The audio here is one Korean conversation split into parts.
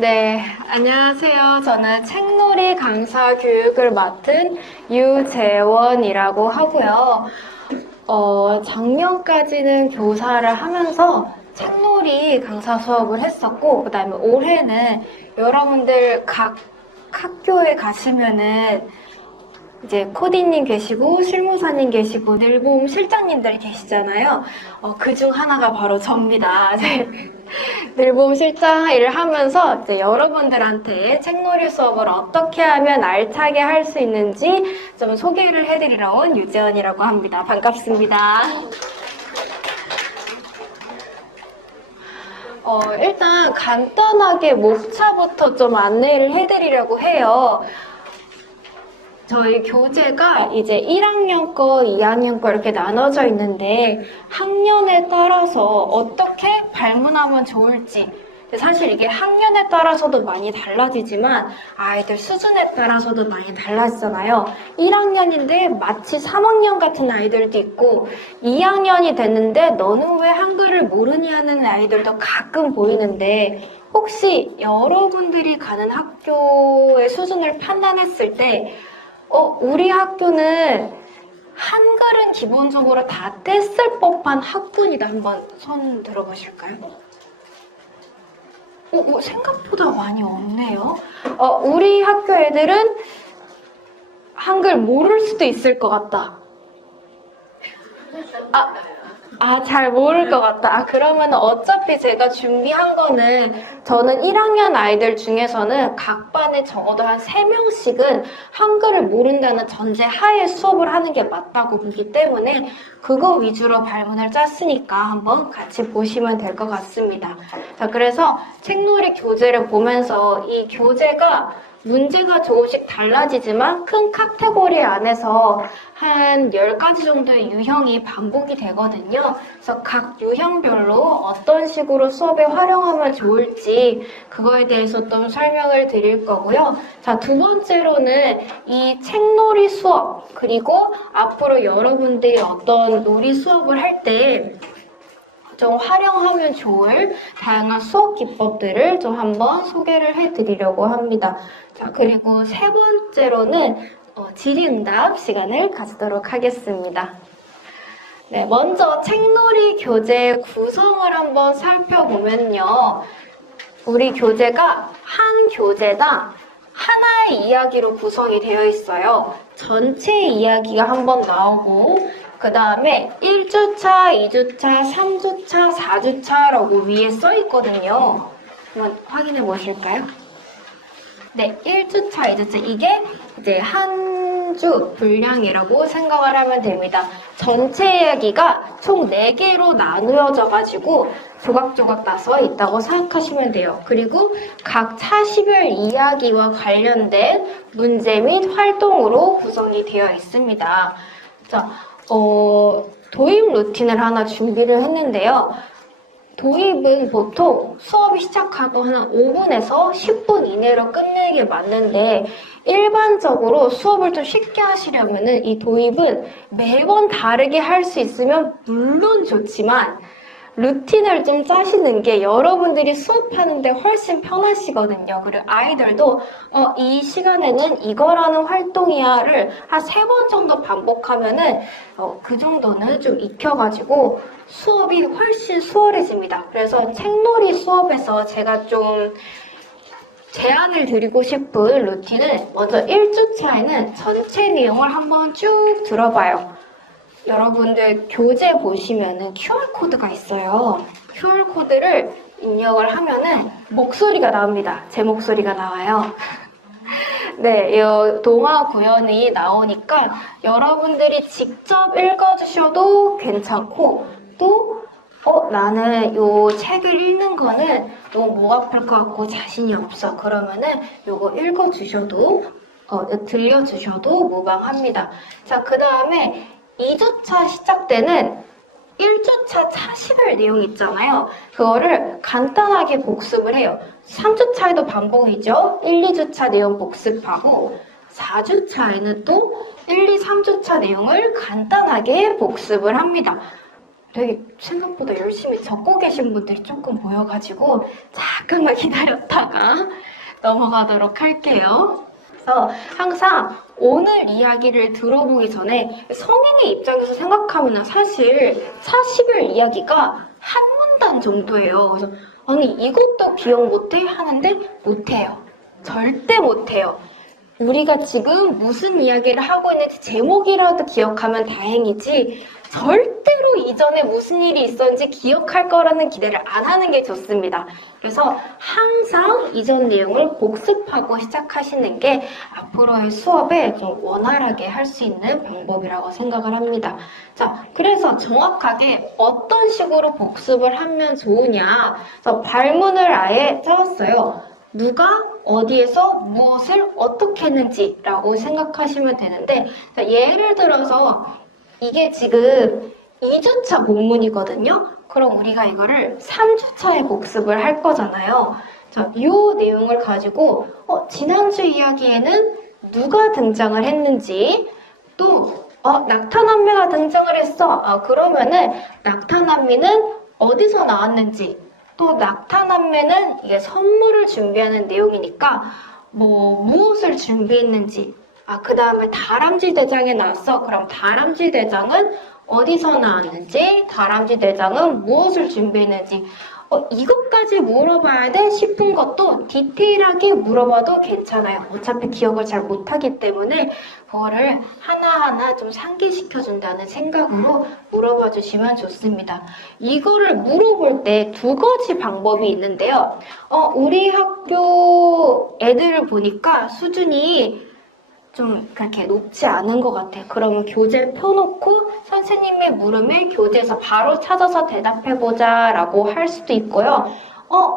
네, 안녕하세요. 저는 책놀이 강사 교육을 맡은 유재원이라고 하고요. 작년까지는 교사를 하면서 책놀이 강사 수업을 했었고, 그 다음에 올해는 여러분들 각 학교에 가시면은 이제 코디님 계시고 실무사님 계시고 늘봄 실장님들 계시잖아요. 그중 하나가 바로 접니다. 늘봄 실장 일을 하면서 이제 여러분들한테 책놀이 수업을 어떻게 하면 알차게 할 수 있는지 좀 소개를 해드리러 온 유재원이라고 합니다. 반갑습니다. 일단 간단하게 목차부터 좀 안내를 해드리려고 해요. 저희 교재가 이제 1학년 거, 2학년 거 이렇게 나눠져 있는데 학년에 따라서 어떻게 발문하면 좋을지, 사실 이게 학년에 따라서도 많이 달라지지만 아이들 수준에 따라서도 많이 달라지잖아요. 1학년인데 마치 3학년 같은 아이들도 있고 2학년이 됐는데 너는 왜 한글을 모르니 하는 아이들도 가끔 보이는데, 혹시 여러분들이 가는 학교의 수준을 판단했을 때 우리 학교는 한글은 기본적으로 다 뗐을 법한 학군이다. 한번 손 들어보실까요? 생각보다 많이 없네요. 우리 학교 애들은 한글 모를 수도 있을 것 같다. 잘 모를 것 같다. 그러면 어차피 제가 준비한 거는, 저는 1학년 아이들 중에서는 각 반에 적어도 한 3명씩은 한글을 모른다는 전제 하에 수업을 하는 게 맞다고 보기 때문에 그거 위주로 발문을 짰으니까 한번 같이 보시면 될 것 같습니다. 자, 그래서 책놀이 교재를 보면서 이 교재가 문제가 조금씩 달라지지만 큰 카테고리 안에서 한 10가지 정도의 유형이 반복이 되거든요. 그래서 각 유형별로 어떤 식으로 수업에 활용하면 좋을지 그거에 대해서 좀 설명을 드릴 거고요. 자, 두 번째로는 이 책놀이 수업, 그리고 앞으로 여러분들이 어떤 놀이 수업을 할 때 좀 활용하면 좋을 다양한 수업 기법들을 좀 한번 소개를 해드리려고 합니다. 자, 그리고 세 번째로는 질의응답 시간을 가지도록 하겠습니다. 네, 먼저 책놀이 교재 구성을 한번 살펴보면요. 우리 교재가 한 교재당 하나의 이야기로 구성이 되어 있어요. 전체 이야기가 한번 나오고, 그 다음에 1주차, 2주차, 3주차, 4주차라고 위에 써 있거든요. 한번 확인해 보실까요? 네, 1주차, 2주차, 이게 이제 한 주 분량이라고 생각을 하면 됩니다. 전체 이야기가 총 4개로 나누어져 가지고 조각조각 다 써 있다고 생각하시면 돼요. 그리고 각 차시별 이야기와 관련된 문제 및 활동으로 구성이 되어 있습니다. 자, 도입 루틴을 하나 준비를 했는데요. 도입은 보통 수업이 시작하고 한 5분에서 10분 이내로 끝내게 맞는데, 일반적으로 수업을 좀 쉽게 하시려면은 이 도입은 매번 다르게 할 수 있으면 물론 좋지만 루틴을 좀 짜시는 게 여러분들이 수업하는데 훨씬 편하시거든요. 그리고 아이들도 이 시간에는 이거라는 활동이야를 한 3번 정도 반복하면은 그 정도는 좀 익혀가지고 수업이 훨씬 수월해집니다. 그래서 책놀이 수업에서 제가 좀 제안을 드리고 싶은 루틴은, 먼저 1주차에는 전체 내용을 한번 쭉 들어봐요. 여러분들 교재 보시면은 QR코드가 있어요. QR코드를 입력을 하면은 목소리가 나옵니다. 제 목소리가 나와요. 네, 이 동화 구연이 나오니까 여러분들이 직접 읽어주셔도 괜찮고, 또 나는 이 책을 읽는 거는 너무 목 아플 것 같고 자신이 없어. 그러면은 이거 읽어주셔도, 들려주셔도 무방합니다. 자, 그 다음에 2주차 시작 때는 1주차 차시별 내용 있잖아요. 그거를 간단하게 복습을 해요. 3주차에도 반복이죠. 1, 2주차 내용 복습하고, 4주차에는 또 1, 2, 3주차 내용을 간단하게 복습을 합니다. 되게 생각보다 열심히 적고 계신 분들이 조금 보여가지고 잠깐만 기다렸다가 넘어가도록 할게요. 그래서 항상 오늘 이야기를 들어보기 전에 성인의 입장에서 생각하면 사실 40일 이야기가 한 문단 정도예요. 그래서 아니 이것도 기억 못해? 하는데 못해요. 절대 못해요. 우리가 지금 무슨 이야기를 하고 있는지 제목이라도 기억하면 다행이지 절대로 이전에 무슨 일이 있었는지 기억할 거라는 기대를 안 하는 게 좋습니다. 그래서 항상 이전 내용을 복습하고 시작하시는 게 앞으로의 수업에 좀 원활하게 할 수 있는 방법이라고 생각을 합니다. 자, 그래서 정확하게 어떤 식으로 복습을 하면 좋으냐. 그래서 발문을 아예 짜왔어요. 누가 어디에서 무엇을 어떻게 했는지라고 생각하시면 되는데, 자, 예를 들어서 이게 지금 2주차 본문이거든요. 그럼 우리가 이거를 3주차에 복습을 할 거잖아요. 자, 이 내용을 가지고 지난주 이야기에는 누가 등장을 했는지, 또 낙타남매가 등장을 했어. 그러면은 낙타남매는 어디서 나왔는지, 또 낙타남매는 이게 선물을 준비하는 내용이니까 무엇을 준비했는지, 그 다음에 다람쥐 대장에 나왔어. 그럼 다람쥐 대장은 어디서 나왔는지, 다람쥐 대장은 무엇을 준비했는지, 이것까지 물어봐야 돼 싶은 것도 디테일하게 물어봐도 괜찮아요. 어차피 기억을 잘 못하기 때문에 그거를 하나하나 좀 상기시켜준다는 생각으로 물어봐 주시면 좋습니다. 이거를 물어볼 때 두 가지 방법이 있는데요. 우리 학교 애들을 보니까 수준이 좀 그렇게 높지 않은 것 같아요. 그러면 교재 펴놓고 선생님의 물음을 교재에서 바로 찾아서 대답해보자 라고 할 수도 있고요.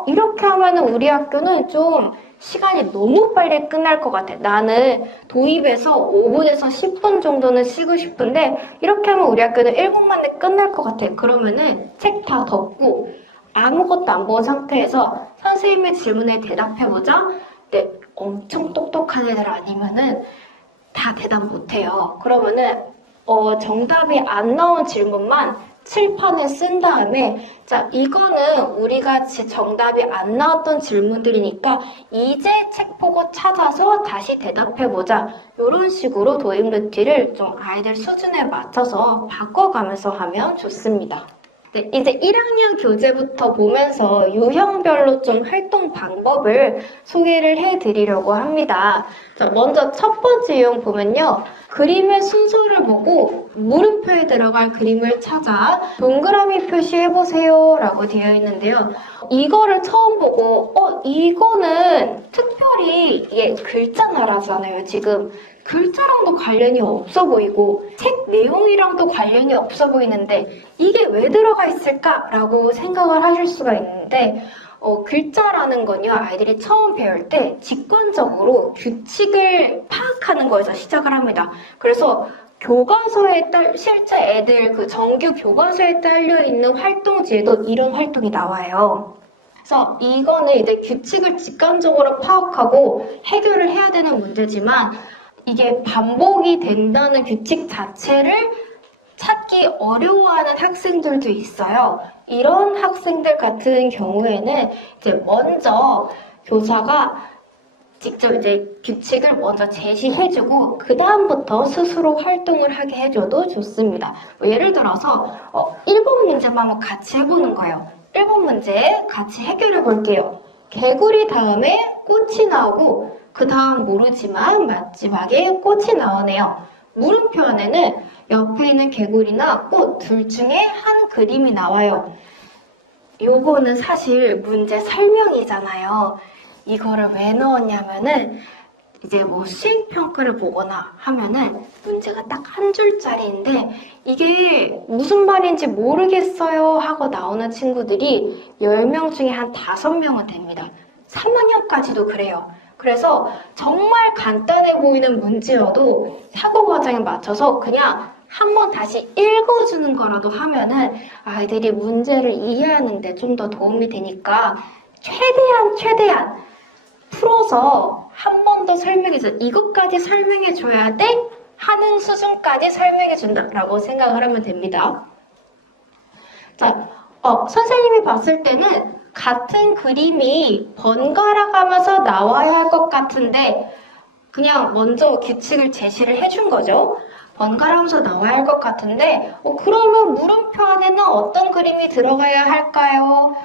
이렇게 하면은 우리 학교는 좀 시간이 너무 빨리 끝날 것 같아. 나는 도입에서 5분에서 10분 정도는 쉬고 싶은데 이렇게 하면 우리 학교는 1분 만에 끝날 것 같아. 그러면은 책 다 덮고 아무것도 안 본 상태에서 선생님의 질문에 대답해보자. 근데 엄청 똑똑한 애들 아니면은 다 대답 못해요. 그러면은 정답이 안 나온 질문만 칠판에 쓴 다음에, 자, 이거는 우리 같이 정답이 안 나왔던 질문들이니까 이제 책 보고 찾아서 다시 대답해보자. 이런 식으로 도입 루틴을 좀 아이들 수준에 맞춰서 바꿔가면서 하면 좋습니다. 네, 이제 1학년 교재부터 보면서 유형별로 좀 활동 방법을 소개를 해드리려고 합니다. 자, 먼저 첫 번째 유형 보면요. 그림의 순서를 보고 물음표에 들어갈 그림을 찾아 동그라미 표시해보세요 라고 되어 있는데요. 이거를 처음 보고 이거는 특별히 이게 글자 나라잖아요. 지금 글자랑도 관련이 없어 보이고 책 내용이랑도 관련이 없어 보이는데 이게 왜 들어가 있을까라고 생각을 하실 수가 있는데 글자라는 건요, 아이들이 처음 배울 때 직관적으로 규칙을 파악하는 거에서 시작을 합니다. 그래서 교과서에 실제 애들 그 정규 교과서에 딸려 있는 활동지에도 이런 활동이 나와요. 그래서 이거는 이제 규칙을 직관적으로 파악하고 해결을 해야 되는 문제지만 이게 반복이 된다는 규칙 자체를 찾기 어려워하는 학생들도 있어요. 이런 학생들 같은 경우에는 이제 먼저 교사가 직접 이제 규칙을 먼저 제시해주고 그 다음부터 스스로 활동을 하게 해줘도 좋습니다. 예를 들어서 1번 문제만 한번 같이 해보는 거예요. 1번 문제 같이 해결해 볼게요. 개구리 다음에 꽃이 나오고 그 다음 모르지만 마지막에 꽃이 나오네요. 물음표 안에는 옆에 있는 개구리나 꽃 둘 중에 한 그림이 나와요. 요거는 사실 문제 설명이잖아요. 이거를 왜 넣었냐면은 이제 수행평가를 보거나 하면은 문제가 딱 한 줄짜리인데 이게 무슨 말인지 모르겠어요 하고 나오는 친구들이 10명 중에 한 5명은 됩니다. 3학년까지도 그래요. 그래서 정말 간단해 보이는 문제여도 사고 과정에 맞춰서 그냥 한번 다시 읽어주는 거라도 하면은 아이들이 문제를 이해하는데 좀 더 도움이 되니까 최대한 풀어서 한 번 더 설명해줘. 이것까지 설명해줘야 돼? 하는 수준까지 설명해준다라고 생각을 하면 됩니다. 자, 선생님이 봤을 때는 같은 그림이 번갈아 가면서 나와야 같은데 그냥 먼저 규칙을 제시를 해준 거죠. 번갈아가면서 나와야 할 것 같은데 그러면 물음표 안에는 어떤 그림이 들어가야 할까요?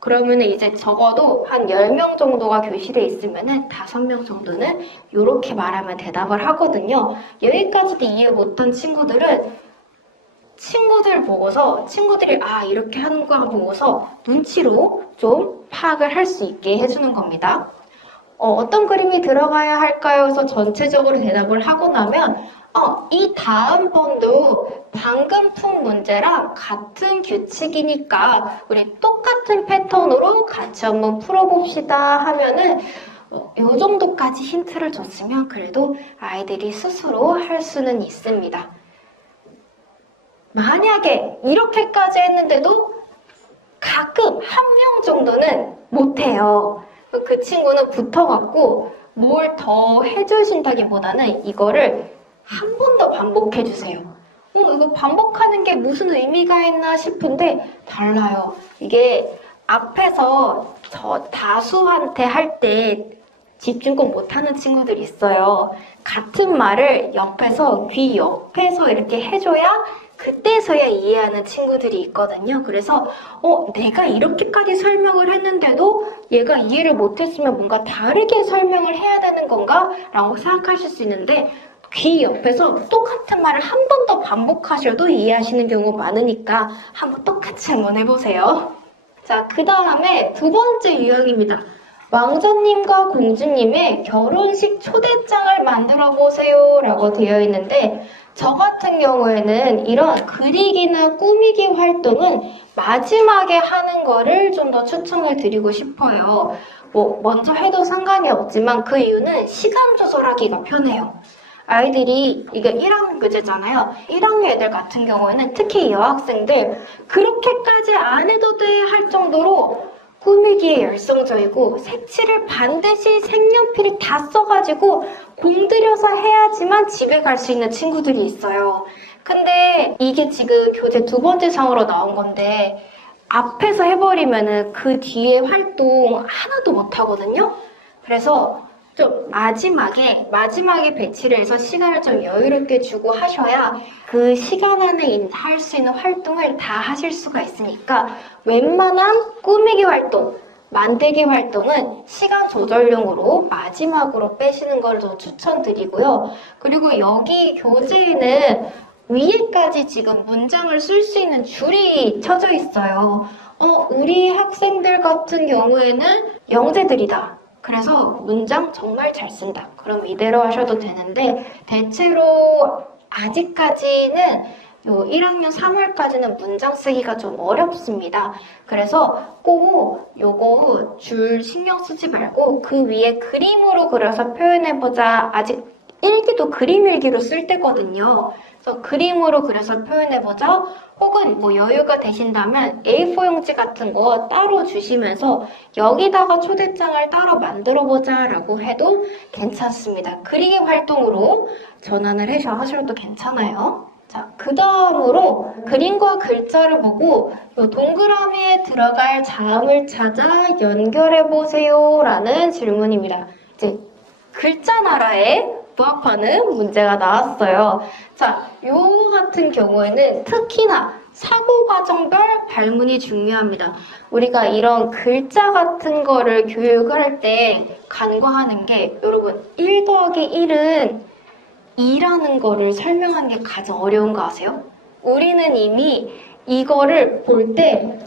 그러면 이제 적어도 한 10명 정도가 교실에 있으면 5명 정도는 이렇게 말하면 대답을 하거든요. 여기까지도 이해 못한 친구들은 친구들 보고서 친구들이 이렇게 하는 거 보고서 눈치로 좀 파악을 할 수 있게 해주는 겁니다. 어떤 그림이 들어가야 할까요? 해서 전체적으로 대답을 하고 나면 이 다음 번도 방금 푼 문제랑 같은 규칙이니까 우리 똑같은 패턴으로 같이 한번 풀어봅시다 하면은 이 정도까지 힌트를 줬으면 그래도 아이들이 스스로 할 수는 있습니다. 만약에 이렇게까지 했는데도 가끔 한 명 정도는 못해요. 그 친구는 붙어갖고 뭘 더 해주신다기보다는 이거를 한 번 더 반복해주세요. 이거 반복하는 게 무슨 의미가 있나 싶은데 달라요. 이게 앞에서 저 다수한테 할 때 집중꼭 못하는 친구들이 있어요. 같은 말을 옆에서 귀 옆에서 이렇게 해줘야 그때서야 이해하는 친구들이 있거든요. 그래서 내가 이렇게까지 설명을 했는데도 얘가 이해를 못했으면 뭔가 다르게 설명을 해야 되는 건가? 라고 생각하실 수 있는데 귀 옆에서 똑같은 말을 한 번 더 반복하셔도 이해하시는 경우가 많으니까 똑같이 한번 해보세요. 자, 그 다음에 두 번째 유형입니다. 왕자님과 공주님의 결혼식 초대장을 만들어 보세요 라고 되어 있는데 저 같은 경우에는 이런 그리기나 꾸미기 활동은 마지막에 하는 거를 좀 더 추천을 드리고 싶어요. 먼저 해도 상관이 없지만 그 이유는 시간 조절하기가 편해요. 아이들이 이게 1학년 교재잖아요. 1학년 애들 같은 경우에는 특히 여학생들 그렇게까지 안 해도 돼 할 정도로 꾸미기에 열성적이고 색칠을 반드시 색연필을 다 써가지고 공들여서 해야지만 집에 갈 수 있는 친구들이 있어요. 근데 이게 지금 교재 두 번째 상으로 나온 건데 앞에서 해버리면은 그 뒤에 활동 하나도 못 하거든요. 그래서 좀 마지막에 배치를 해서 시간을 좀 여유롭게 주고 하셔야 그 시간 안에 할 수 있는 활동을 다 하실 수가 있으니까 웬만한 꾸미기 활동, 만들기 활동은 시간 조절용으로 마지막으로 빼시는 걸 더 추천드리고요. 그리고 여기 교재에는 위에까지 지금 문장을 쓸 수 있는 줄이 쳐져 있어요. 우리 학생들 같은 경우에는 영재들이다. 그래서 문장 정말 잘 쓴다. 그럼 이대로 하셔도 되는데 대체로 아직까지는 요 1학년 3월까지는 문장 쓰기가 좀 어렵습니다. 그래서 꼭 요거 줄 신경 쓰지 말고 그 위에 그림으로 그려서 표현해보자. 아직 일기도 그림 일기로 쓸 때거든요. 그래서 그림으로 그려서 표현해보자. 혹은 여유가 되신다면 A4 용지 같은 거 따로 주시면서 여기다가 초대장을 따로 만들어보자 라고 해도 괜찮습니다. 그리기 활동으로 전환을 하셔도 괜찮아요. 자, 그 다음으로 그림과 글자를 보고 이 동그라미에 들어갈 자음을 찾아 연결해보세요 라는 질문입니다. 이제 글자 나라에 부합하는 문제가 나왔어요. 자, 요 같은 경우에는 특히나 사고 과정별 발문이 중요합니다. 우리가 이런 글자 같은 거를 교육을 할 때 간과하는 게 여러분 1 더하기 1은 2라는 거를 설명하는 게 가장 어려운 거 아세요? 우리는 이미 이거를 볼 때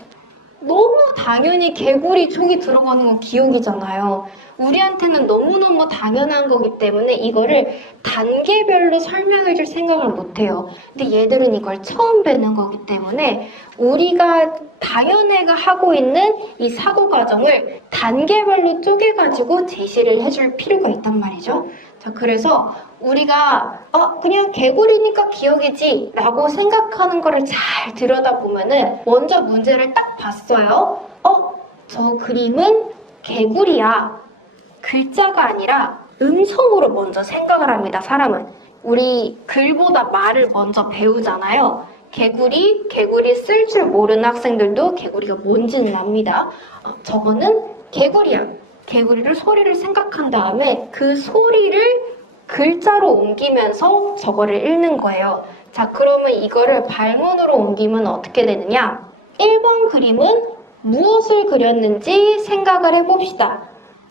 너무 당연히 개구리 촉이 들어가는 건 기억이잖아요. 우리한테는 너무너무 당연한 거기 때문에 이거를 단계별로 설명해 줄 생각을 못 해요. 근데 얘들은 이걸 처음 뵈는 거기 때문에 우리가 당연해가 하고 있는 이 사고 과정을 단계별로 쪼개가지고 제시를 해줄 필요가 있단 말이죠. 자, 그래서 우리가 그냥 개구리니까 기억이지 라고 생각하는 거를 잘 들여다보면은 먼저 문제를 딱 봤어요. 저 그림은 개구리야. 글자가 아니라 음성으로 먼저 생각을 합니다, 사람은. 우리 글보다 말을 먼저 배우잖아요. 개구리 쓸 줄 모르는 학생들도 개구리가 뭔지는 압니다. 저거는 개구리야. 개구리를 소리를 생각한 다음에 그 소리를 글자로 옮기면서 저거를 읽는 거예요. 자, 그러면 이거를 발문으로 옮기면 어떻게 되느냐? 1번 그림은 무엇을 그렸는지 생각을 해봅시다.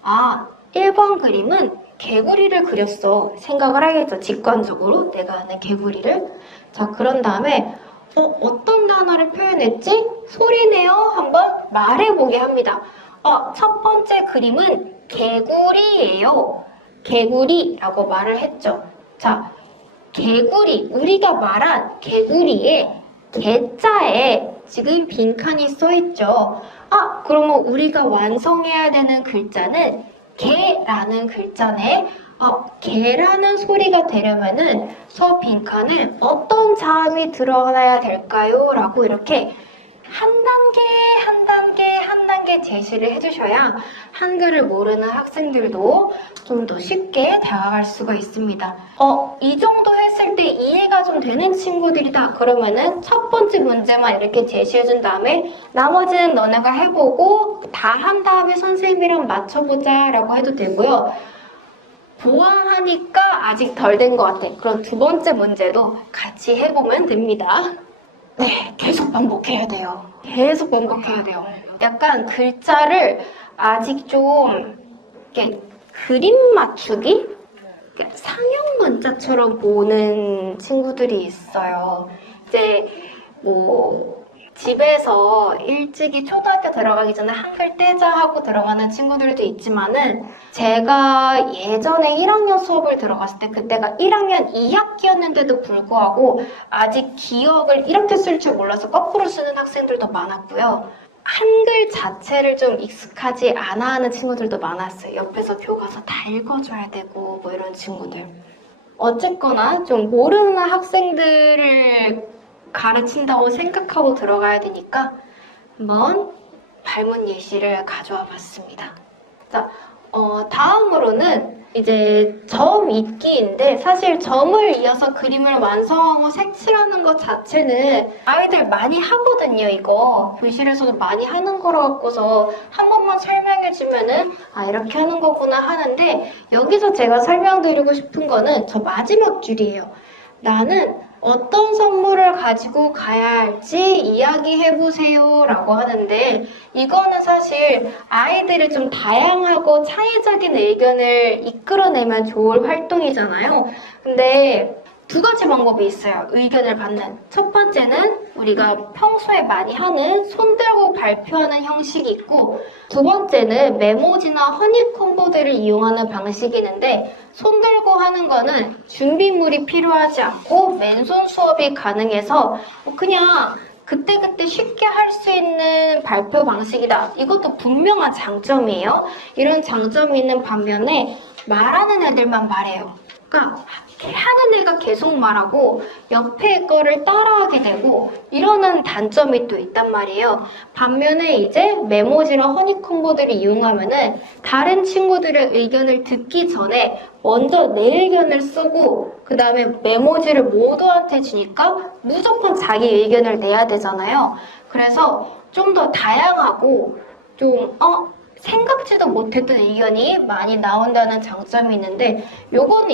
아, 1번 그림은 개구리를 그렸어. 생각을 하겠죠. 직관적으로 내가 아는 개구리를. 자, 그런 다음에 어떤 단어를 표현했지? 소리내어 한번 말해보게 합니다. 첫 번째 그림은 개구리예요. 개구리라고 말을 했죠. 자, 개구리, 우리가 말한 개구리의 개자에 지금 빈칸이 써있죠. 그러면 우리가 완성해야 되는 글자는 개라는 글자네. 개라는 소리가 되려면은 저 빈칸에 어떤 자음이 들어가야 될까요? 라고 이렇게 한 단계 제시를 해주셔야 한글을 모르는 학생들도 좀 더 쉽게 다가갈 수가 있습니다. 이 정도 했을 때 이해가 좀 되는 친구들이다. 그러면은 첫 번째 문제만 이렇게 제시해준 다음에 나머지는 너네가 해보고 다 한 다음에 선생님이랑 맞춰보자 라고 해도 되고요. 보완하니까 아직 덜 된 것 같아. 그럼 두 번째 문제도 같이 해보면 됩니다. 네, 계속 반복해야 돼요. 계속 반복해야 돼요. 약간 글자를 아직 좀 이렇게 그림 맞추기? 상형 문자처럼 보는 친구들이 있어요. 이제 집에서 일찍이 초등학교 들어가기 전에 한글 떼자 하고 들어가는 친구들도 있지만은 제가 예전에 1학년 수업을 들어갔을 때 그때가 1학년 2학기였는데도 불구하고 아직 기억을 이렇게 쓸 줄 몰라서 거꾸로 쓰는 학생들도 많았고요. 한글 자체를 좀 익숙하지 않아 하는 친구들도 많았어요. 옆에서 교과서 다 읽어줘야 되고 뭐 이런 친구들. 어쨌거나 좀 모르는 학생들을 가르친다고 생각하고 들어가야 되니까 한번 발문 예시를 가져와 봤습니다. 자, 다음으로는 이제 점 읽기인데 사실 점을 이어서 그림을 완성하고 색칠하는 것 자체는 아이들 많이 하거든요. 이거 교실에서도 많이 하는 거라 갖고서 한 번만 설명해주면은 이렇게 하는 거구나 하는데 여기서 제가 설명드리고 싶은 거는 저 마지막 줄이에요. 나는 어떤 선물을 가지고 가야 할지 이야기해보세요 라고 하는데 이거는 사실 아이들이 좀 다양하고 창의적인 의견을 이끌어내면 좋을 활동이잖아요. 근데 두 가지 방법이 있어요. 의견을 받는. 첫 번째는 우리가 평소에 많이 하는 손 들고 발표하는 형식이 있고 두 번째는 메모지나 허니콤보드를 이용하는 방식이 있는데 손 들고 하는 거는 준비물이 필요하지 않고 맨손 수업이 가능해서 그냥 그때그때 쉽게 할 수 있는 발표 방식이다. 이것도 분명한 장점이에요. 이런 장점이 있는 반면에 말하는 애들만 말해요. 그러니까 하는 애가 계속 말하고 옆에 거를 따라하게 되고 이러는 단점이 또 있단 말이에요. 반면에 이제 메모지랑 허니콤보드를 이용하면은 다른 친구들의 의견을 듣기 전에 먼저 내 의견을 쓰고 그 다음에 메모지를 모두한테 주니까 무조건 자기 의견을 내야 되잖아요. 그래서 좀 더 다양하고 좀 생각지도 못했던 의견이 많이 나온다는 장점이 있는데 요거는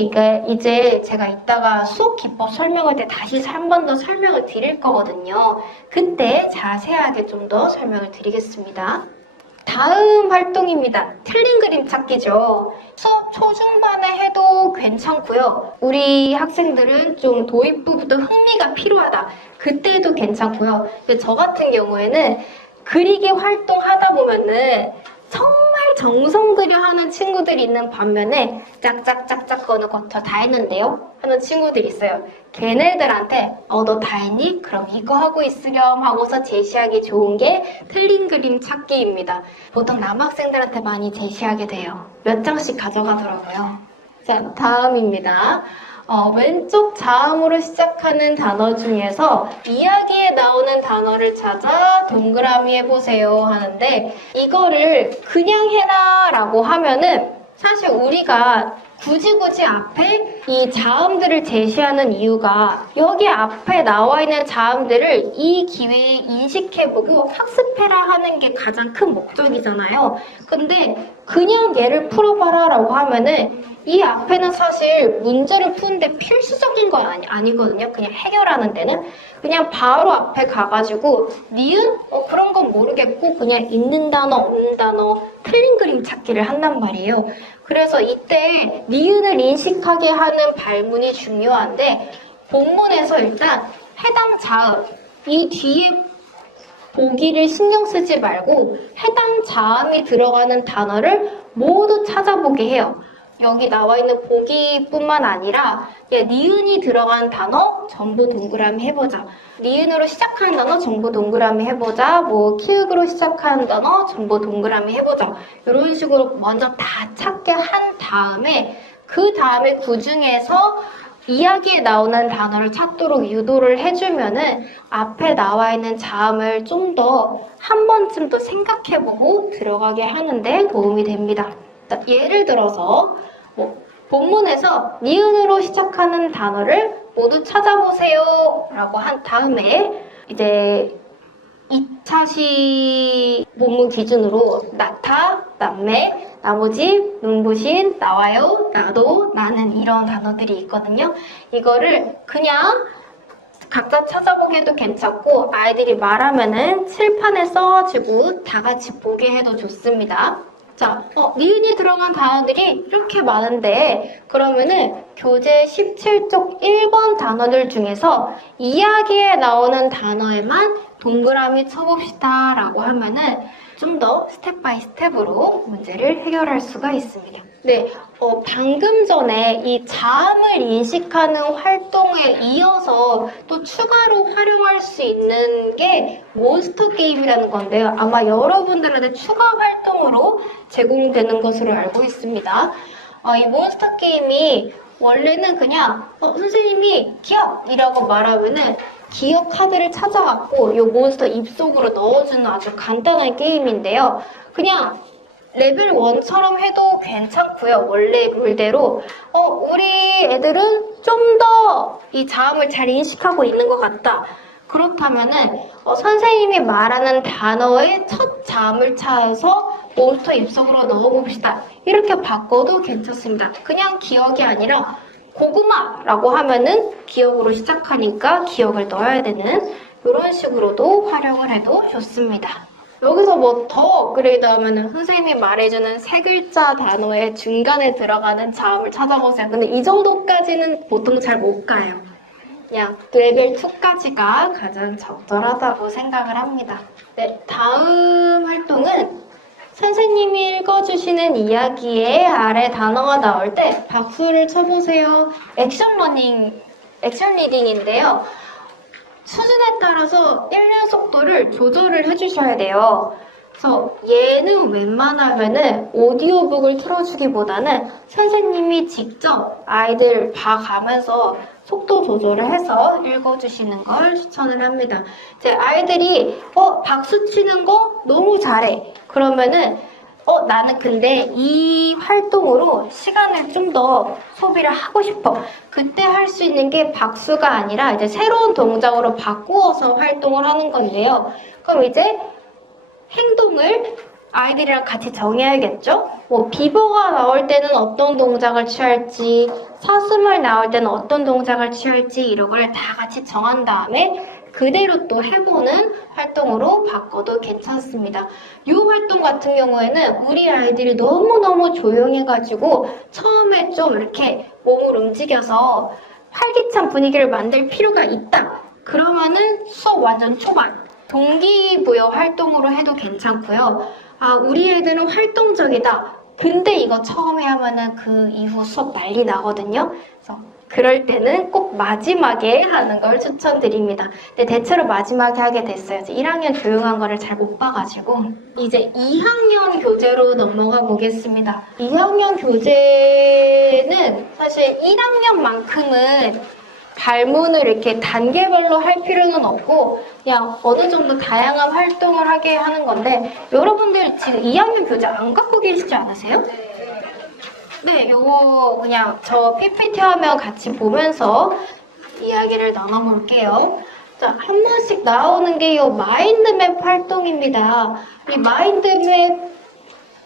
이제 제가 이따가 수업 기법 설명할 때 다시 한 번 더 설명을 드릴 거거든요. 그때 자세하게 좀 더 설명을 드리겠습니다. 다음 활동입니다. 틀린 그림 찾기죠. 수업 초중반에 해도 괜찮고요. 우리 학생들은 좀 도입부부터 흥미가 필요하다. 그때 해도 괜찮고요. 근데 저 같은 경우에는 그리기 활동하다 보면은 정말 정성 들여 하는 친구들이 있는 반면에 짝짝짝짝 거는 거 저 다 했는데요? 하는 친구들이 있어요. 걔네들한테 너 다 했니? 그럼 이거 하고 있으렴 하고서 제시하기 좋은 게 틀린 그림 찾기입니다. 보통 남학생들한테 많이 제시하게 돼요. 몇 장씩 가져가더라고요. 자, 다음입니다. 왼쪽 자음으로 시작하는 단어 중에서 이야기에 나오는 단어를 찾아 동그라미 해보세요 하는데 이거를 그냥 해라 라고 하면은 사실 우리가 굳이 앞에 이 자음들을 제시하는 이유가 여기 앞에 나와 있는 자음들을 이 기회에 인식해보고 학습해라 하는 게 가장 큰 목적이잖아요. 근데 그냥 얘를 풀어봐라 라고 하면은 이 앞에는 사실 문제를 푸는데 필수적인 건 아니거든요. 그냥 해결하는 데는. 그냥 바로 앞에 가가지고 니은? 그런 건 모르겠고 그냥 있는 단어, 없는 단어, 틀린 그림 찾기를 한단 말이에요. 그래서 이때 니은을 인식하게 하는 발문이 중요한데 본문에서 일단 해당 자음, 이 뒤에 보기를 신경 쓰지 말고 해당 자음이 들어가는 단어를 모두 찾아보게 해요. 여기 나와 있는 보기뿐만 아니라 니은이 들어간 단어 전부 동그라미 해보자. 니은으로 시작하는 단어 전부 동그라미 해보자. 뭐 키읔으로 시작하는 단어 전부 동그라미 해보자. 이런 식으로 먼저 다 찾게 한 다음에 그 다음에 그 중에서 이야기에 나오는 단어를 찾도록 유도를 해주면은 앞에 나와 있는 자음을 좀 더 한 번쯤 더 생각해보고 들어가게 하는데 도움이 됩니다. 예를 들어서 본문에서 니은으로 시작하는 단어를 모두 찾아보세요 라고 한 다음에 이제 2차 시 본문 기준으로 나타, 남매, 나머지, 눈부신, 나와요, 나도, 나는 이런 단어들이 있거든요. 이거를 그냥 각자 찾아보기도 괜찮고 아이들이 말하면은 칠판에 써가지고 다 같이 보게 해도 좋습니다. 자, 니은이 들어간 단어들이 이렇게 많은데 그러면은 교재 17쪽 1번 단어들 중에서 이야기에 나오는 단어에만 동그라미 쳐봅시다 라고 하면은 좀 더 스텝 바이 스텝으로 문제를 해결할 수가 있습니다. 네, 방금 전에 이 자음을 인식하는 활동에 이어서 또 추가로 활용할 수 있는 게 몬스터 게임이라는 건데요. 아마 여러분들한테 추가 활동으로 제공되는 것으로 알고 있습니다. 이 몬스터 게임이 원래는 그냥 선생님이 기억이라고 말하면은 기억 카드를 찾아갖고 이 몬스터 입속으로 넣어주는 아주 간단한 게임인데요. 그냥 레벨 1처럼 해도 괜찮고요. 원래 룰대로 우리 애들은 좀 더 이 자음을 잘 인식하고 있는 것 같다. 그렇다면은 선생님이 말하는 단어의 첫 자음을 찾아서 몬스터 입속으로 넣어봅시다. 이렇게 바꿔도 괜찮습니다. 그냥 기억이 아니라 고구마라고 하면은 기억으로 시작하니까 기억을 넣어야 되는 이런 식으로도 활용을 해도 좋습니다. 여기서 뭐 더 업그레이드 하면은 선생님이 말해주는 세 글자 단어의 중간에 들어가는 자음을 찾아보세요. 근데 이 정도까지는 보통 잘 못 가요. 그냥 레벨 2까지가 가장 적절하다고 생각을 합니다. 네, 다음 활동은 선생님이 읽어주시는 이야기에 아래 단어가 나올 때 박수를 쳐보세요. 액션 리딩인데요. 수준에 따라서 읽는 속도를 조절을 해주셔야 돼요. 그래서 얘는 웬만하면은 오디오북을 틀어주기보다는 선생님이 직접 아이들 봐가면서 속도 조절을 해서 읽어주시는 걸 추천을 합니다. 이제 아이들이 박수 치는 거 너무 잘해. 그러면은 나는 근데 이 활동으로 시간을 좀 더 소비를 하고 싶어. 그때 할 수 있는 게 박수가 아니라 이제 새로운 동작으로 바꾸어서 활동을 하는 건데요. 그럼 이제 행동을 아이들이랑 같이 정해야겠죠? 뭐 비버가 나올 때는 어떤 동작을 취할지, 사슴을 나올 때는 어떤 동작을 취할지 이런 걸 다 같이 정한 다음에 그대로 또 해보는 활동으로 바꿔도 괜찮습니다. 이 활동 같은 경우에는 우리 아이들이 너무너무 조용해가지고 처음에 좀 이렇게 몸을 움직여서 활기찬 분위기를 만들 필요가 있다. 그러면은 수업 완전 초반 동기부여 활동으로 해도 괜찮고요. 우리 애들은 활동적이다. 근데 이거 처음에 하면은 그 이후 수업 난리 나거든요. 그래서 그럴 때는 꼭 마지막에 하는 걸 추천드립니다. 근데 대체로 마지막에 하게 됐어요. 1학년 조용한 거를 잘 못 봐가지고. 이제 2학년 교재로 넘어가 보겠습니다. 2학년 교재는 사실 1학년만큼은 발문을 이렇게 단계별로 할 필요는 없고 그냥 어느 정도 다양한 활동을 하게 하는 건데 여러분들 지금 2학년 교재 안 갖고 계시지 않으세요? 네, 요거 그냥 저 PPT 화면 같이 보면서 이야기를 나눠볼게요. 자, 한 번씩 나오는 게 이 마인드맵 활동입니다. 이 마인드맵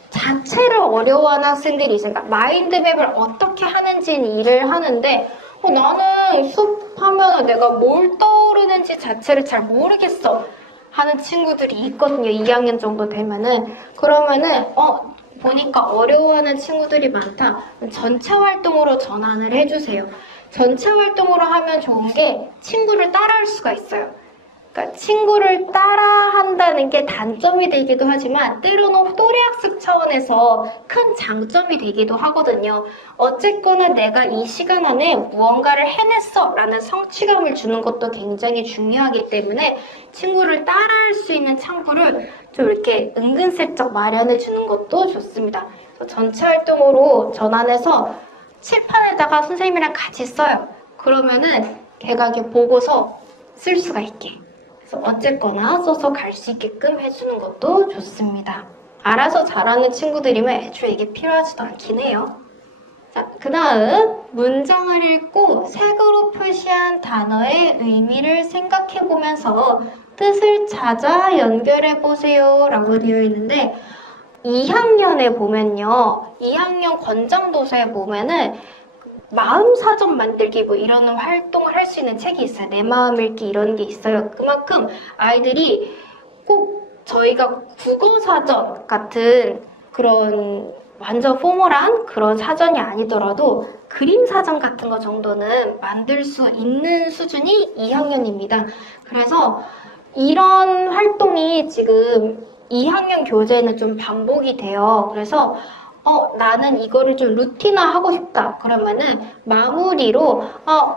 자체를 어려워하는 학생들이 있으니까 마인드맵을 어떻게 하는지 일을 하는데 나는 수업하면 내가 뭘 떠오르는지 자체를 잘 모르겠어 하는 친구들이 있거든요. 2학년 정도 되면은. 그러면은 보니까 어려워하는 친구들이 많다. 전체 활동으로 전환을 해주세요. 전체 활동으로 하면 좋은 게 친구를 따라할 수가 있어요. 그러니까 친구를 따라한다는 게 단점이 되기도 하지만 때로는 또래학습 차원에서 큰 장점이 되기도 하거든요. 어쨌거나 내가 이 시간 안에 무언가를 해냈어 라는 성취감을 주는 것도 굉장히 중요하기 때문에 친구를 따라할 수 있는 창구를 좀 이렇게 은근슬쩍 마련해 주는 것도 좋습니다. 전체 활동으로 전환해서 칠판에다가 선생님이랑 같이 써요. 그러면은 걔가 이렇게 보고서 쓸 수가 있게. 어쨌거나 써서 갈 수 있게끔 해주는 것도 좋습니다. 알아서 잘하는 친구들이면 애초에 이게 필요하지도 않긴 해요. 자, 그 다음 문장을 읽고 색으로 표시한 단어의 의미를 생각해보면서 뜻을 찾아 연결해보세요 라고 되어 있는데 2학년에 보면요. 2학년 권장도서에 보면은 마음 사전 만들기 뭐 이런 활동을 할 수 있는 책이 있어요. 내 마음 읽기 이런 게 있어요. 그만큼 아이들이 꼭 저희가 국어 사전 같은 그런 완전 포멀한 그런 사전이 아니더라도 그림 사전 같은 거 정도는 만들 수 있는 수준이 2학년입니다. 그래서 이런 활동이 지금 2학년 교재에는 좀 반복이 돼요. 그래서 나는 이거를 좀 루틴화하고 싶다. 그러면은 마무리로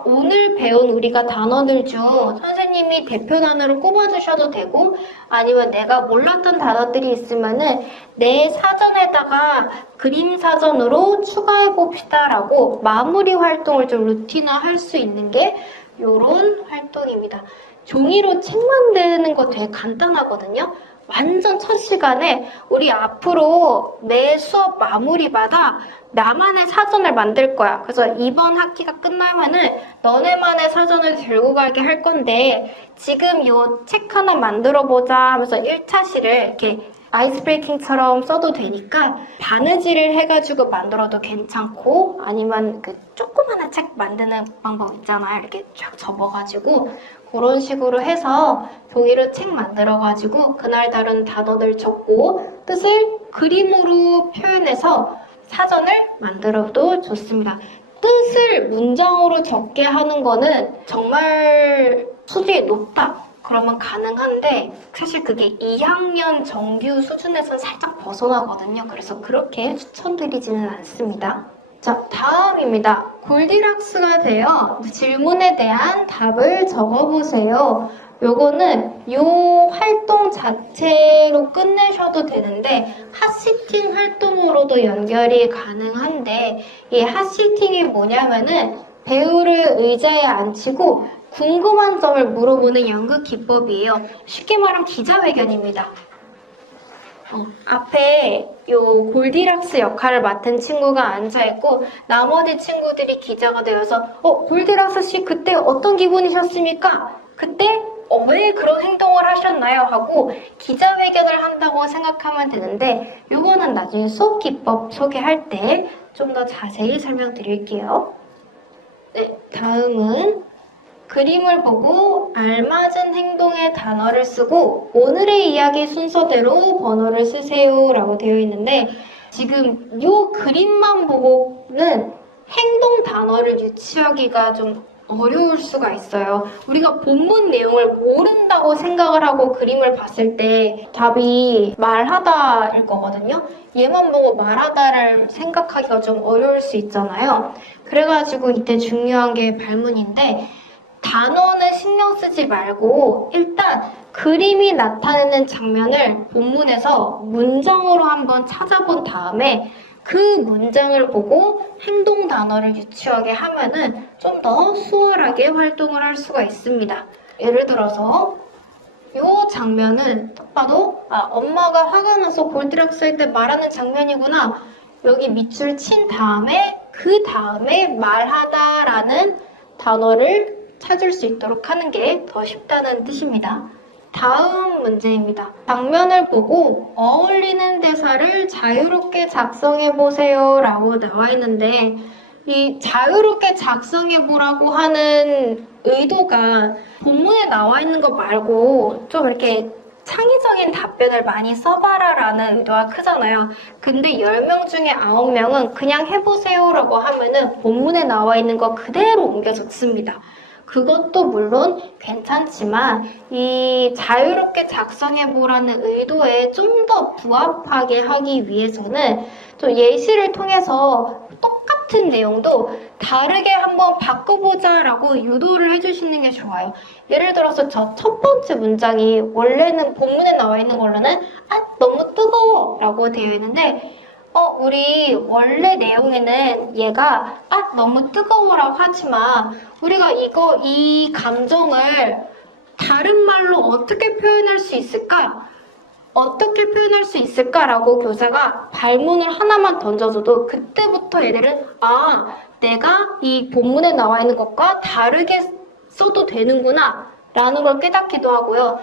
오늘 배운 우리가 단어들 중 선생님이 대표 단어를 꼽아주셔도 되고 아니면 내가 몰랐던 단어들이 있으면은 내 사전에다가 그림 사전으로 추가해 봅시다 라고 마무리 활동을 좀 루틴화할 수 있는 게 요런 활동입니다. 종이로 책 만드는 거 되게 간단하거든요. 완전 첫 시간에 우리 앞으로 매 수업 마무리마다 나만의 사전을 만들 거야. 그래서 이번 학기가 끝나면은 너네만의 사전을 들고 가게 할 건데 지금 요 책 하나 만들어 보자 하면서 1차시를 이렇게 아이스 브레이킹처럼 써도 되니까 바느질을 해가지고 만들어도 괜찮고 아니면 그 조그마한 책 만드는 방법 있잖아요. 이렇게 쫙 접어가지고 그런 식으로 해서 종이로 책 만들어가지고 그날 다른 단어들 적고 뜻을 그림으로 표현해서 사전을 만들어도 좋습니다. 뜻을 문장으로 적게 하는 거는 정말 수준이 높다. 그러면 가능한데 사실 그게 2학년 정규 수준에서 살짝 벗어나거든요. 그래서 그렇게 추천드리지는 않습니다. 자, 다음입니다. 골디락스가 되어 질문에 대한 답을 적어보세요. 요거는 요 활동 자체로 끝내셔도 되는데 핫시팅 활동으로도 연결이 가능한데 이 핫시팅이 뭐냐면은 배우를 의자에 앉히고 궁금한 점을 물어보는 연극 기법이에요. 쉽게 말하면 기자회견입니다. 앞에 요 골디락스 역할을 맡은 친구가 앉아있고 나머지 친구들이 기자가 되어서 골디락스 씨 그때 어떤 기분이셨습니까? 그때 왜 그런 행동을 하셨나요? 하고 기자회견을 한다고 생각하면 되는데 요거는 나중에 수업 기법 소개할 때 좀 더 자세히 설명드릴게요. 네, 다음은 그림을 보고 알맞은 행동의 단어를 쓰고 오늘의 이야기 순서대로 번호를 쓰세요 라고 되어 있는데 지금 이 그림만 보고는 행동 단어를 유치하기가 좀 어려울 수가 있어요. 우리가 본문 내용을 모른다고 생각을 하고 그림을 봤을 때 답이 말하다일 거거든요. 얘만 보고 말하다를 생각하기가 좀 어려울 수 있잖아요. 그래가지고 이때 중요한 게 발문인데 단어는 신경 쓰지 말고 일단 그림이 나타내는 장면을 본문에서 문장으로 한번 찾아본 다음에 그 문장을 보고 행동 단어를 유추하게 하면은 좀 더 수월하게 활동을 할 수가 있습니다. 예를 들어서 이 장면은 딱 봐도 엄마가 화가 나서 골디락스 할 때 말하는 장면이구나. 여기 밑줄 친 다음에 그 다음에 말하다라는 단어를 찾을 수 있도록 하는 게 더 쉽다는 뜻입니다. 다음 문제입니다. 장면을 보고 어울리는 대사를 자유롭게 작성해보세요 라고 나와 있는데 이 자유롭게 작성해보라고 하는 의도가 본문에 나와 있는 거 말고 좀 이렇게 창의적인 답변을 많이 써봐라 라는 의도가 크잖아요. 근데 10명 중에 9명은 그냥 해보세요 라고 하면은 본문에 나와 있는 거 그대로 옮겨 적습니다. 그것도 물론 괜찮지만 이 자유롭게 작성해보라는 의도에 좀 더 부합하게 하기 위해서는 좀 예시를 통해서 똑같은 내용도 다르게 한번 바꿔보자 라고 유도를 해주시는 게 좋아요. 예를 들어서 저 첫 번째 문장이 원래는 본문에 나와 있는 걸로는 너무 뜨거워 라고 되어 있는데 우리 원래 내용에는 얘가 너무 뜨거워라고 하지만 우리가 이 감정을 다른 말로 어떻게 표현할 수 있을까? 어떻게 표현할 수 있을까라고 교사가 발문을 하나만 던져줘도 그때부터 애들은 내가 이 본문에 나와 있는 것과 다르게 써도 되는구나 라는 걸 깨닫기도 하고요.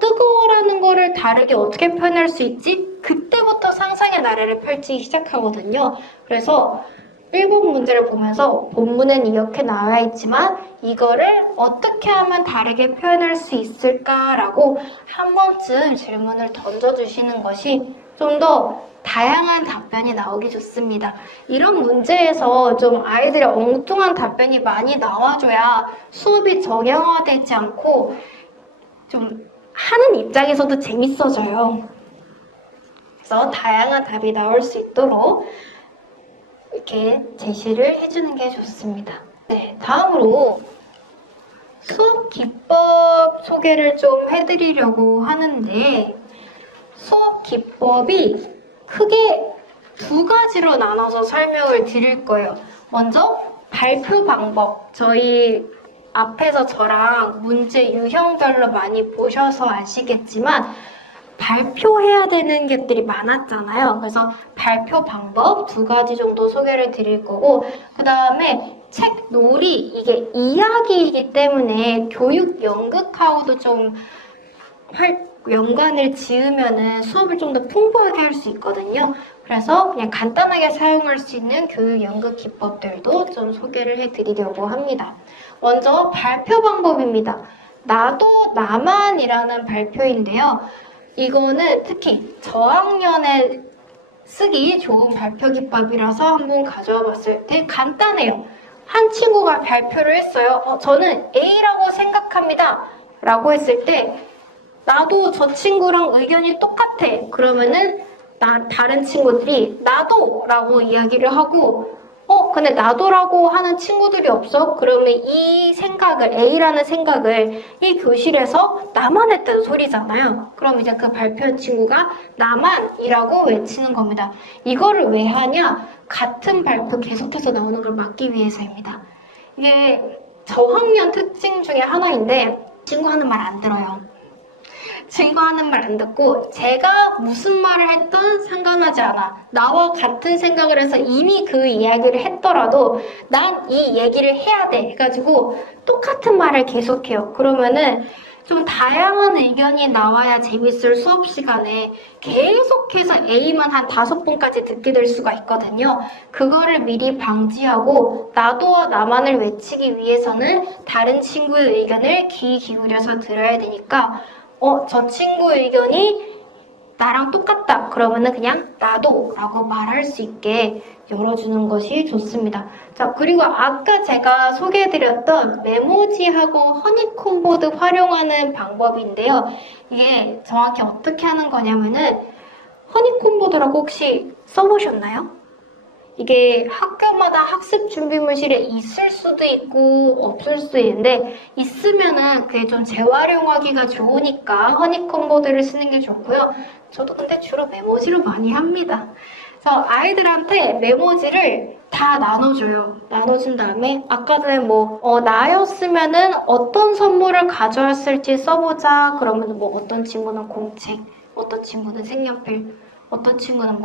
뜨거워라는 거를 다르게 어떻게 표현할 수 있지? 그때부터 상상의 나래를 펼치기 시작하거든요. 그래서 1번 문제를 보면서 본문엔 이렇게 나와 있지만 이거를 어떻게 하면 다르게 표현할 수 있을까라고 한 번쯤 질문을 던져주시는 것이 좀 더 다양한 답변이 나오기 좋습니다. 이런 문제에서 좀 아이들의 엉뚱한 답변이 많이 나와줘야 수업이 정형화되지 않고 좀 하는 입장에서도 재밌어져요. 그래서 다양한 답이 나올 수 있도록 이렇게 제시를 해주는 게 좋습니다. 네, 다음으로 수업 기법 소개를 좀 해드리려고 하는데 수업 기법이 크게 두 가지로 나눠서 설명을 드릴 거예요. 먼저 발표 방법. 저희 앞에서 저랑 문제 유형별로 많이 보셔서 아시겠지만 발표해야 되는 것들이 많았잖아요. 그래서 발표 방법 두 가지 정도 소개를 드릴 거고 그 다음에 책 놀이 이게 이야기이기 때문에 교육 연극하고도 좀 연관을 지으면은 수업을 좀 더 풍부하게 할 수 있거든요. 그래서 그냥 간단하게 사용할 수 있는 교육 연극 기법들도 좀 소개를 해드리려고 합니다. 먼저 발표 방법입니다. 나도 나만이라는 발표인데요. 이거는 특히 저학년에 쓰기 좋은 발표 기법이라서 한번 가져와 봤을 때 간단해요. 한 친구가 발표를 했어요. 저는 A라고 생각합니다. 라고 했을 때 나도 저 친구랑 의견이 똑같아. 그러면은 다른 친구들이 나도 라고 이야기를 하고 근데 나도라고 하는 친구들이 없어? 그러면 이 생각을 A라는 생각을 이 교실에서 나만 했다는 소리잖아요. 그럼 이제 그 발표한 친구가 나만이라고 외치는 겁니다. 이거를 왜 하냐? 같은 발표 계속해서 나오는 걸 막기 위해서입니다. 이게 저학년 특징 중에 하나인데 친구 하는 말 안 들어요. 친구 하는 말 안 듣고 제가 무슨 말을 했던 상관하지 않아. 나와 같은 생각을 해서 이미 그 이야기를 했더라도 난 이 얘기를 해야 돼 해가지고 똑같은 말을 계속해요. 그러면은 좀 다양한 의견이 나와야 재밌을 수업 시간에 계속해서 A만 한 5번까지 듣게 될 수가 있거든요. 그거를 미리 방지하고 나도와 나만을 외치기 위해서는 다른 친구의 의견을 귀 기울여서 들어야 되니까 저 친구 의견이 나랑 똑같다. 그러면은 그냥 나도 라고 말할 수 있게 열어주는 것이 좋습니다. 자, 그리고 아까 제가 소개해드렸던 메모지하고 허니콤보드 활용하는 방법인데요. 이게 정확히 어떻게 하는 거냐면은 허니콤보드라고 혹시 써보셨나요? 이게 학교마다 학습 준비물실에 있을 수도 있고 없을 수도 있는데 있으면은 그게 좀 재활용하기가 좋으니까 허니콤보드를 쓰는 게 좋고요. 저도 근데 주로 메모지로 많이 합니다. 그래서 아이들한테 메모지를 다 나눠줘요. 나눠준 다음에 아까 전에 나였으면은 어떤 선물을 가져왔을지 써보자. 그러면 어떤 친구는 공책, 어떤 친구는 색연필, 어떤 친구는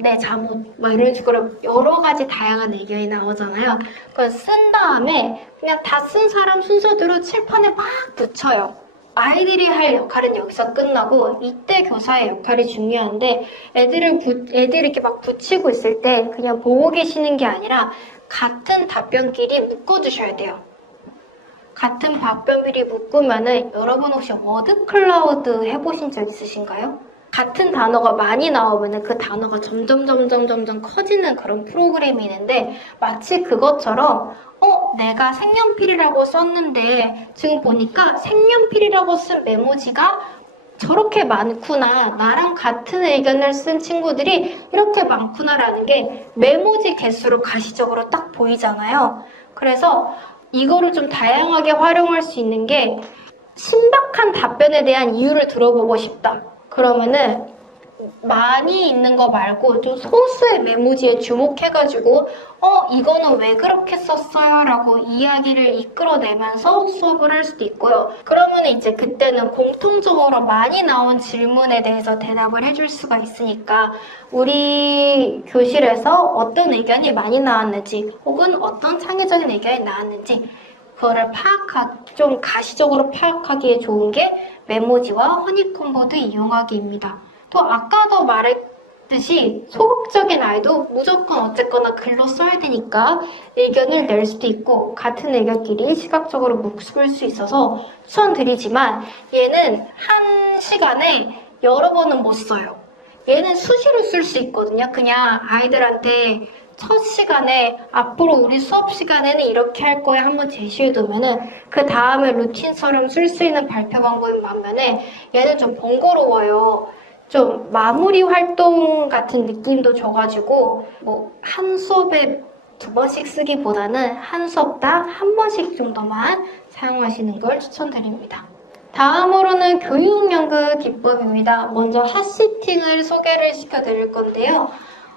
내 잠옷 막 이런 식으로 여러 가지 다양한 의견이 나오잖아요. 그걸 쓴 다음에 그냥 다 쓴 사람 순서대로 칠판에 막 붙여요. 아이들이 할 역할은 여기서 끝나고 이때 교사의 역할이 중요한데 애들이 이렇게 막 붙이고 있을 때 그냥 보고 계시는 게 아니라 같은 답변끼리 묶어주셔야 돼요. 같은 답변끼리 묶으면은 여러분 혹시 워드 클라우드 해보신 적 있으신가요? 같은 단어가 많이 나오면은 그 단어가 점점 커지는 그런 프로그램이 있는데 마치 그것처럼 내가 색연필이라고 썼는데 지금 보니까 색연필이라고 쓴 메모지가 저렇게 많구나. 나랑 같은 의견을 쓴 친구들이 이렇게 많구나라는 게 메모지 개수로 가시적으로 딱 보이잖아요. 그래서 이거를 좀 다양하게 활용할 수 있는 게 신박한 답변에 대한 이유를 들어보고 싶다. 그러면은 많이 있는 거 말고 좀 소수의 메모지에 주목해가지고 이거는 왜 그렇게 썼어요? 라고 이야기를 이끌어내면서 수업을 할 수도 있고요. 그러면 이제 그때는 공통적으로 많이 나온 질문에 대해서 대답을 해줄 수가 있으니까 우리 교실에서 어떤 의견이 많이 나왔는지 혹은 어떤 창의적인 의견이 나왔는지 그거를 좀 가시적으로 파악하기에 좋은 게 메모지와 허니콤보드 이용하기입니다. 또 아까도 말했듯이 소극적인 아이도 무조건 어쨌거나 글로 써야 되니까 의견을 낼 수도 있고 같은 의견끼리 시각적으로 묶을 수 있어서 추천드리지만 얘는 한 시간에 여러 번은 못 써요. 얘는 수시로 쓸 수 있거든요. 그냥 아이들한테 첫 시간에 앞으로 우리 수업 시간에는 이렇게 할 거야 한번 제시해두면은 그 다음에 루틴처럼 쓸 수 있는 발표 방법인 반면에 얘는 좀 번거로워요. 좀 마무리 활동 같은 느낌도 줘가지고 뭐 한 수업에 2번씩 쓰기보다는 한 수업당 1번씩 정도만 사용하시는 걸 추천드립니다. 다음으로는 교육연구 기법입니다. 먼저 핫시팅을 소개를 시켜드릴 건데요.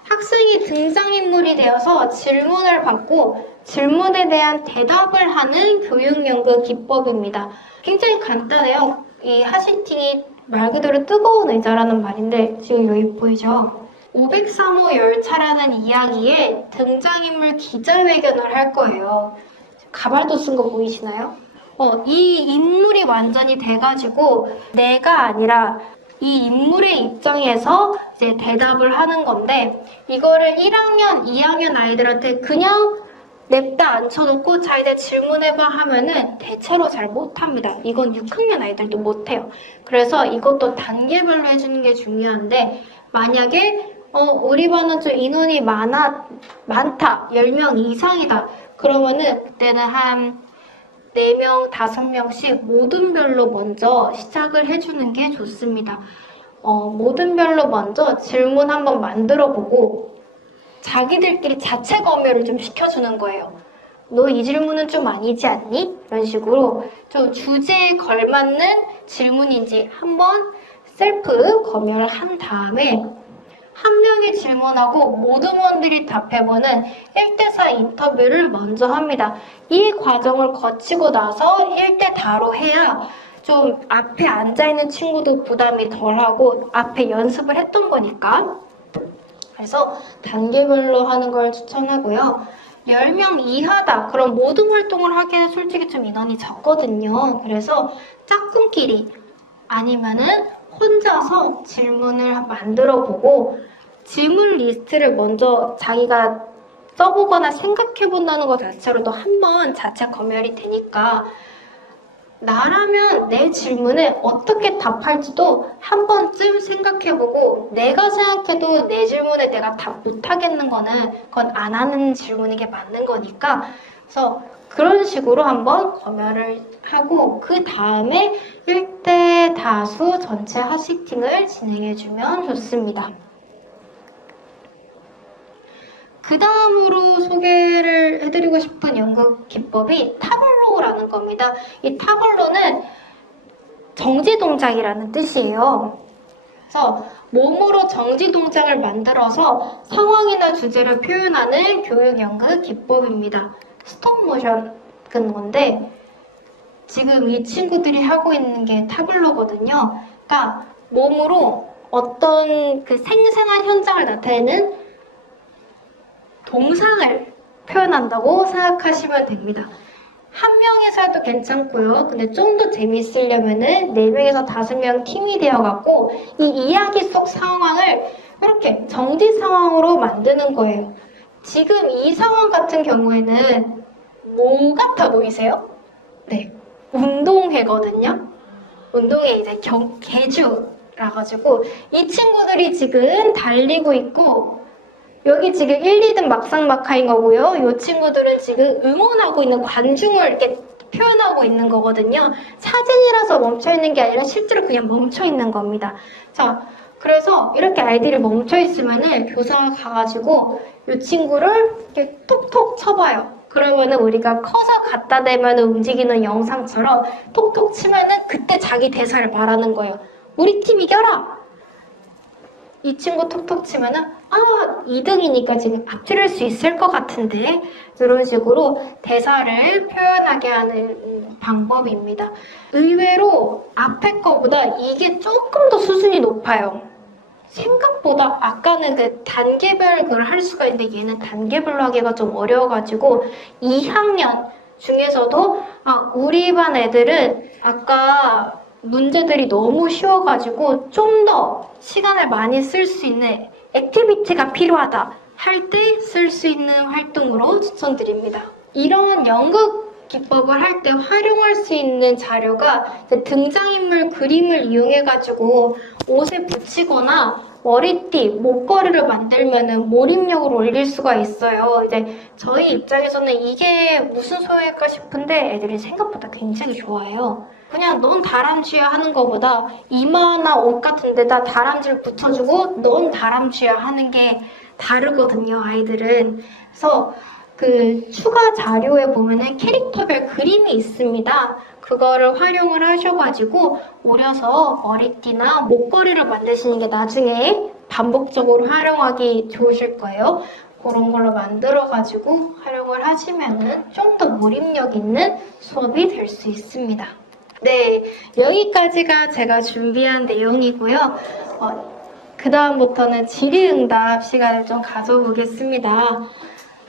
학생이 등장인물이 되어서 질문을 받고 질문에 대한 대답을 하는 교육연구 기법입니다. 굉장히 간단해요. 이 핫시팅이 말 그대로 뜨거운 의자라는 말인데 지금 여기 보이죠? 503호 열차라는 이야기에 등장인물 기자회견을 할 거예요. 가발도 쓴 거 보이시나요? 이 인물이 완전히 돼가지고 내가 아니라 이 인물의 입장에서 이제 대답을 하는 건데 이거를 1학년, 2학년 아이들한테 그냥 냅다 앉혀놓고 자기들 질문해봐 하면은 대체로 잘 못합니다. 이건 6학년 아이들도 못해요. 그래서 이것도 단계별로 해주는 게 중요한데 만약에 우리 반은 좀 인원이 많다, 10명 이상이다. 그러면은 그때는 한 4명, 5명씩 모든별로 먼저 시작을 해주는 게 좋습니다. 모든별로 먼저 질문 한번 만들어보고 자기들끼리 자체 검열을 좀 시켜주는 거예요. 너 이 질문은 좀 아니지 않니? 이런 식으로 좀 주제에 걸맞는 질문인지 한번 셀프 검열을 한 다음에 한 명이 질문하고 모든 원들이 답해보는 1대4 인터뷰를 먼저 합니다. 이 과정을 거치고 나서 1대4로 해야 좀 앞에 앉아있는 친구도 부담이 덜하고 앞에 연습을 했던 거니까. 그래서 단계별로 하는 걸 추천하고요. 10명 이하다. 그럼 모든 활동을 하기에는 솔직히 좀 인원이 적거든요. 그래서 짝꿍끼리 아니면은 혼자서 질문을 만들어보고 질문 리스트를 먼저 자기가 써보거나 생각해본다는 것 자체로도 한번 자체 검열이 되니까 나라면 내 질문에 어떻게 답할지도 한 번쯤 생각해보고 내가 생각해도 내 질문에 내가 답 못하겠는 거는 그건 안 하는 질문인 게 맞는 거니까 그래서 그런 식으로 한번 검열을 하고 그 다음에 1대 다수 전체 핫시팅을 진행해주면 좋습니다. 그 다음으로 소개를 해드리고 싶은 연구 기법이 타블로라는 겁니다. 이 타블로는 정지 동작이라는 뜻이에요. 그래서 몸으로 정지 동작을 만들어서 상황이나 주제를 표현하는 교육 연구 기법입니다. 스톱 모션 건데 지금 이 친구들이 하고 있는 게 타블로거든요. 그러니까 몸으로 어떤 그 생생한 현장을 나타내는 동상을 표현한다고 생각하시면 됩니다. 한 명에서 해도 괜찮고요. 근데 좀 더 재밌으려면은 4명에서 5명 팀이 되어갖고 이 이야기 속 상황을 이렇게 정지 상황으로 만드는 거예요. 지금 이 상황 같은 경우에는 뭐 같아 보이세요? 네, 운동회거든요. 운동회 이제 개주라 가지고 이 친구들이 지금 달리고 있고 여기 지금 1, 2등 막상막하인 거고요. 이 친구들은 지금 응원하고 있는 관중을 이렇게 표현하고 있는 거거든요. 사진이라서 멈춰 있는 게 아니라 실제로 그냥 멈춰 있는 겁니다. 자, 그래서 이렇게 아이들이 멈춰 있으면은 교사가 가가지고 이 친구를 이렇게 톡톡 쳐봐요. 그러면은 우리가 커서 갖다 대면 움직이는 영상처럼 톡톡 치면은 그때 자기 대사를 말하는 거예요. 우리 팀 이겨라! 이 친구 톡톡 치면은 2등이니까 지금 앞지를 수 있을 것 같은데 이런 식으로 대사를 표현하게 하는 방법입니다. 의외로 앞에 거보다 이게 조금 더 수준이 높아요. 생각보다 아까는 그 단계별 그걸 할 수가 있는데 얘는 단계별로 하기가 좀 어려워가지고 2학년 중에서도 우리 반 애들은 아까 문제들이 너무 쉬워가지고 좀 더 시간을 많이 쓸 수 있는 액티비티가 필요하다 할 때 쓸 수 있는 활동으로 추천드립니다. 이런 연극 기법을 할 때 활용할 수 있는 자료가 등장인물 그림을 이용해가지고 옷에 붙이거나 머리띠, 목걸이를 만들면은 몰입력을 올릴 수가 있어요. 이제 저희 입장에서는 이게 무슨 소용일까 싶은데 애들이 생각보다 굉장히 좋아해요. 그냥 넌 다람쥐야 하는 것보다 이마나 옷 같은 데다 다람쥐를 붙여주고 넌 다람쥐야 하는 게 다르거든요, 아이들은. 그래서 그 추가 자료에 보면은 캐릭터별 그림이 있습니다. 그거를 활용을 하셔가지고 오려서 머리띠나 목걸이를 만드시는 게 나중에 반복적으로 활용하기 좋으실 거예요. 그런 걸로 만들어가지고 활용을 하시면은 좀 더 몰입력 있는 수업이 될 수 있습니다. 네, 여기까지가 제가 준비한 내용이고요. 그 다음부터는 질의응답 시간을 좀 가져보겠습니다.